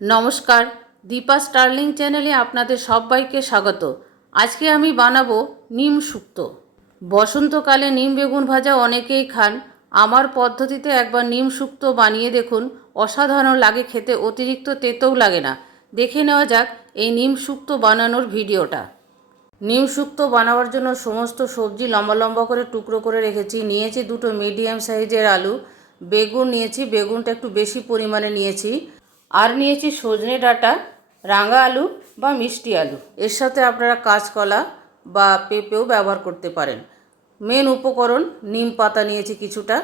নমস্কার, দীপা স্টার্লিং চ্যানেলে আপনাদের সবাইকে স্বাগত। আজকে আমি বানাবো নিম শুক্তো বসন্তকালে নিম বেগুন ভাজা অনেকেই খান। আমার পদ্ধতিতে একবার নিম শুক্তো বানিয়ে দেখুন, অসাধারণ লাগে খেতে, অতিরিক্ত তেতেও লাগে না। দেখে নেওয়া যাক এই নিম শুক্তো বানানোর ভিডিওটা। নিম শুক্তো বানাবার জন্য সমস্ত সবজি লম্বা লম্বা করে টুকরো করে রেখেছি। নিয়েছি দুটো মিডিয়াম সাইজের আলু। বেগুন নিয়েছি, বেগুনটা একটু বেশি পরিমাণে নিয়েছি। আর নিয়েছি সজনে ডাঁটা, রাঙা আলু বা মিষ্টি আলু। এর সাথে আপনারা কাঁচকলা বা পেঁপেও ব্যবহার করতে পারেন। মেন উপকরণ, নিম পাতা নিয়েছি কিছুটা।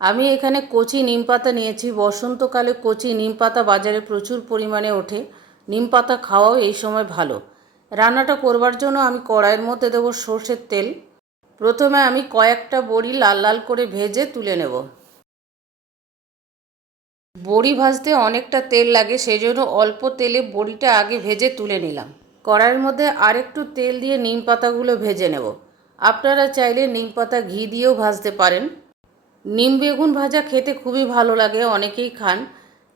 আমি এখানে কচি নিম পাতা নিয়েছি। বসন্তকালে কচি নিম পাতা বাজারে প্রচুর পরিমাণে ওঠে। নিম পাতা খাওয়াও এই সময় ভালো। রান্নাটা করবার জন্য আমি কড়াইয়ের মধ্যে দেবো সর্ষের তেল। প্রথমে আমি কয়েকটা বড়ি লাল লাল করে ভেজে তুলে নেব। বড়ি ভাজতে অনেকটা তেল লাগে সেই জন্য অল্প তেলে বড়িটা আগে ভেজে তুলে নিলাম। কড়াইয়ের মধ্যে আরেকটু তেল দিয়ে নিম পাতাগুলো ভেজে নেব। আপনারা চাইলে নিম পাতা ঘি দিয়েও ভাজতে পারেন। নিম বেগুন ভাজা খেতে খুবই ভালো লাগে, অনেকেই খান,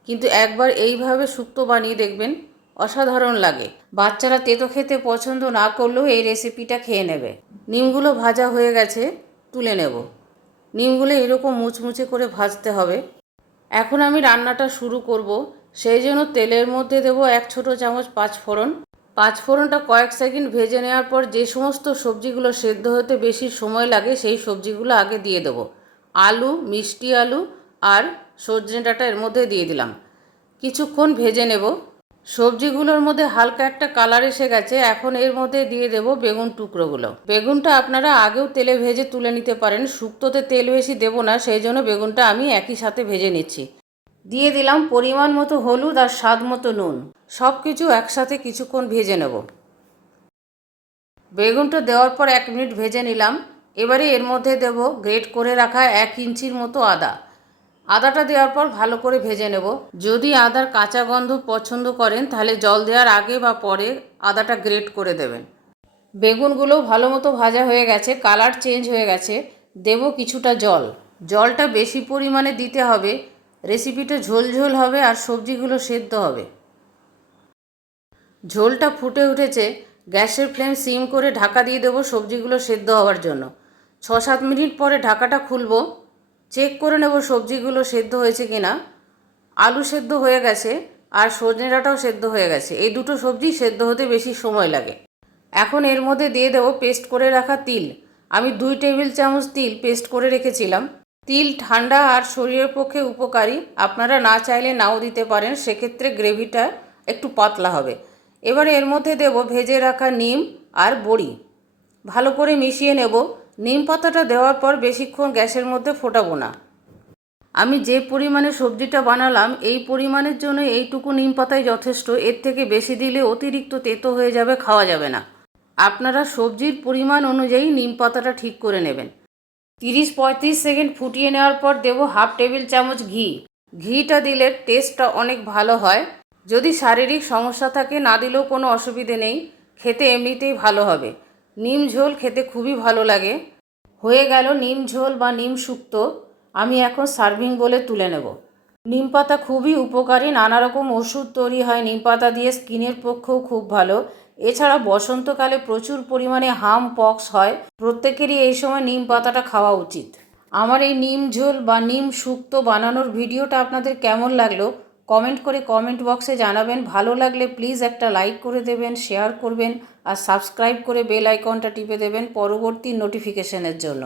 কিন্তু একবার এইভাবে শুক্তো বানিয়ে দেখবেন, অসাধারণ লাগে। বাচ্চারা তেতো খেতে পছন্দ না করলেও এই রেসিপিটা খেয়ে নেবে। নিমগুলো ভাজা হয়ে গেছে, তুলে নেব। নিমগুলো এরকম মুচমুচে করে ভাজতে হবে। এখন আমি রান্নাটা শুরু করব। সেই জন্য তেলের মধ্যে দেব এক ছোট চামচ পাঁচ ফোড়ন পাঁচ ফোড়নটা কয়েক সেকেন্ড ভেজে নেওয়ার পর যে সমস্ত সবজিগুলো সেদ্ধ হতে বেশি সময় লাগে সেই সবজিগুলো আগে দিয়ে দেব। আলু, মিষ্টি আলু আর সজনে ডাঁটা এর মধ্যে দিয়ে দিলাম। কিছুক্ষণ ভেজে নেব। সবজিগুলোর মধ্যে হালকা একটা কালার এসে গেছে, এখন এর মধ্যে দিয়ে দেব বেগুন টুকরোগুলো। বেগুনটা আপনারা আগেও তেলে ভেজে তুলে নিতে পারেন, শুক্তোতে তেল বেশি দেবো না, সেই জন্য বেগুনটা আমি একই সাথে ভেজে নিচ্ছি। দিয়ে দিলাম পরিমাণ মতো হলুদ আর স্বাদ মতো নুন। সব কিছু একসাথে কিছুক্ষণ ভেজে নেব। বেগুনটা দেওয়ার পর এক মিনিট ভেজে নিলাম। এবারে এর মধ্যে দেব গ্রেট করে রাখা এক ইঞ্চির মতো আদা। আদাটা দেওয়ার পর ভালো করে ভেজে নেব। যদি আদার কাঁচা গন্ধ পছন্দ করেন, তাহলে জল দেওয়ার আগে বা পরে আদাটা গ্রেট করে দেবেন। বেগুনগুলো ভালো মতো ভাজা হয়ে গেছে, কালার চেঞ্জ হয়ে গেছে। দেব কিছুটা জল। জলটা বেশি পরিমাণে দিতে হবে। রেসিপিটা ঝোল ঝোল হবে আর সবজিগুলো সেদ্ধ হবে। ঝোলটা ফুটে উঠেছে। গ্যাসের ফ্লেম সিম করে ঢাকা দিয়ে দেবো সবজিগুলো সেদ্ধ হওয়ার জন্য। ছ সাত মিনিট পরে ঢাকাটা খুলবো। চেক করে নেব সবজিগুলো সেদ্ধ হয়েছে কি না আলু সেদ্ধ হয়ে গেছে আর সজনে ডাঁটাও সেদ্ধ হয়ে গেছে। এই দুটো সবজি সেদ্ধ হতে বেশি সময় লাগে। এখন এর মধ্যে দিয়ে দেবো পেস্ট করে রাখা তিল। আমি দুই টেবিল চামচ তিল পেস্ট করে রেখেছিলাম। তিল ঠান্ডা আর শরীরের পক্ষে উপকারী। আপনারা না চাইলে নাও দিতে পারেন, সেক্ষেত্রে গ্রেভিটা একটু পাতলা হবে। এবারে এর মধ্যে দেব ভেজে রাখা নিম আর বড়ি। ভালো করে মিশিয়ে নেব। নিম পাতাটা দেওয়ার পর বেশিক্ষণ গ্যাসের মধ্যে ফোটাবো না। আমি যে পরিমাণে সবজিটা বানালাম, এই পরিমাণের জন্য এইটুকু নিম পাতাই যথেষ্ট। এর থেকে বেশি দিলে অতিরিক্ত তেতো হয়ে যাবে, খাওয়া যাবে না। আপনারা সবজির পরিমাণ অনুযায়ী নিম পাতাটা ঠিক করে নেবেন। তিরিশ পঁয়ত্রিশ সেকেন্ড ফুটিয়ে নেওয়ার পর দেব হাফ টেবিল চামচ ঘি। ঘিটা দিলে টেস্টটা অনেক ভালো হয়। যদি শারীরিক সমস্যা থাকে, না দিলেও কোনো অসুবিধে নেই। খেতে এমনিতেই ভালো হবে। নিম ঝোল খেতে খুবই ভালো লাগে। হয়ে গেল নিম ঝোল বা নিম শুক্তো। আমি এখন সার্ভিং বলে তুলে নেব। নিম পাতা খুবই উপকারী নানা রকম ওষুধ তৈরি হয় নিম পাতা দিয়ে, স্কিনের পক্ষেও খুব ভালো। এছাড়া বসন্তকালে প্রচুর পরিমাণে হাম পক্স হয়। প্রত্যেকেরই এই সময় নিম পাতাটা খাওয়া উচিত। আমার এই নিম ঝোল বা নিম শুক্তো বানানোর ভিডিওটা আপনাদের কেমন লাগল? কমেন্ট করে কমেন্ট বক্সে জানাবেন। ভালো লাগলে প্লিজ একটা লাইক করে দেবেন, শেয়ার করবেন আর সাবস্ক্রাইব করে বেল আইকনটা টিপে দেবেন পরবর্তী নোটিফিকেশনের জন্য।